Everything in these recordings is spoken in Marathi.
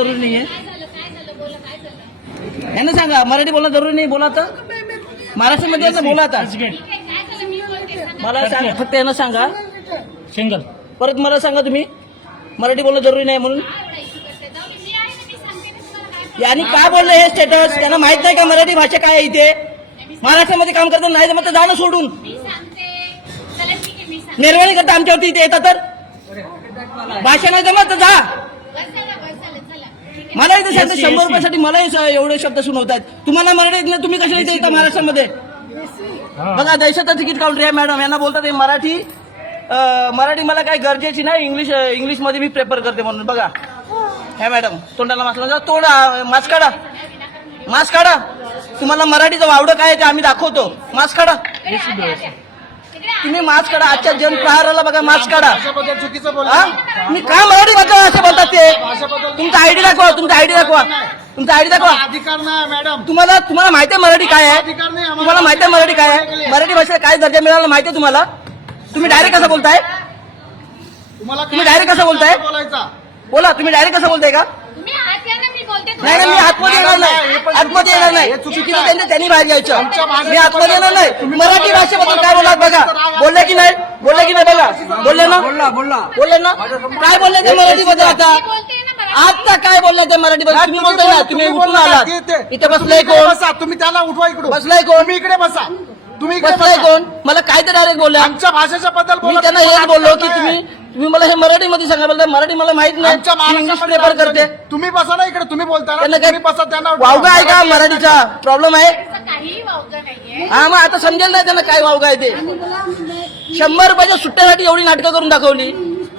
जरुरी नाहीये. यांना सांगा मराठी बोलणं जरुरी नाही. बोला तर महाराष्ट्रामध्ये यायचं बोला आता. मला सांगा फक्त यांना सांगा सिंगल. परत मला सांगा तुम्ही मराठी बोलणं जरुरी नाही म्हणून. यांनी काय बोललं हे स्टेटस त्यांना माहित नाही का मराठी भाषा काय आहे इथे. महाराष्ट्रामध्ये काम करताना नाही जमत तर जाणं सोडून निर्वाणी करता आमच्यावरती इथे येतात तर भाषा नाही जमत तर जा. मला इथे शब्द 100 रुपयासाठी मला एवढे शब्द सुनवतात. तुम्हाला मराठी तुम्ही कशाला इथे येता महाराष्ट्रामध्ये. बघा देशाचं तिकीट काउंटर आहे मॅडम. यांना बोलतात हे मराठी मला काय गरजेची नाही. इंग्लिश मध्ये मी प्रेफर करते म्हणून. बघा ह्या मॅडम तोंडाला मास्क काढा. मास्क काढा. तुम्हाला मराठीचं वावडं काय ते आम्ही दाखवतो. मास्क काढा. तुम्ही मास्क काढा. आजच्या जनप्रहाराला बघा मास्क काढा. तुम्ही काय मराठी भाषा असे बोलतात ते. तुमचा आयडी दाखवा. तुमचा आयडी दाखवा. तुमचा आयडी दाखवा. अधिकार नाही मॅडम. तुम्हाला माहिती आहे मराठी काय आहे. तुम्हाला माहिती आहे मराठी काय आहे. मराठी भाषेला काय दर्जा मिळाला माहिती आहे तुम्हाला. तुम्ही डायरेक्ट कसं बोलताय. तुम्ही डायरेक्ट कसं बोलताय. बोला तुम्ही डायरेक्ट कसं बोलताय का. नाही मी आतमध्ये येणार नाही. आतमध्ये येणार नाही. चुकीचं त्यांनी बाहेर घ्यायचं. मी आतमध्ये येणार नाही. मराठी भाषेबद्दल काय बोललात बघा. बोलले की नाही. बोलले की नाही बघा. बोलले ना. बोलले ना. काय बोलले ते मराठी बद्दल आता. आता काय बोलले ते मराठी बद्दल तुम्ही बोलताय ना. तुम्ही उठून आलात. इथे बसलाय कोण. बसा तुम्ही त्याला उठवा इकडे. बसलाय कोण. तुम्ही इकडे बसा. तुम्ही बसलाय कोण. मला काय ते डायरेक्ट बोलले. आमच्या भाषेच्या बद्दल मी त्यांना हेच बोललो की तुम्ही मला हे मराठीमध्ये सांगा. बोलताय मराठी मला माहित नाही. इंग्लिश पेपर करते. तुम्ही बसा ना इकडे. तुम्ही बोलता त्यांना तुम्ही बसा. त्यांना वावगा आहे का मराठीचा प्रॉब्लेम आहे. हा मग आता समजेल नाही त्यांना काय वावगा आहे ते. 100 रुपयाच्या सुट्ट्यासाठी एवढी नाटकं करून दाखवली.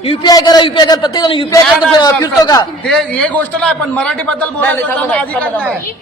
युपीआय करा. युपीआय करा. प्रत्येक जण युपीआय करतो फिरतो का. हे गोष्ट नाही पण मराठी बद्दल बोलायला अधिकार नाही.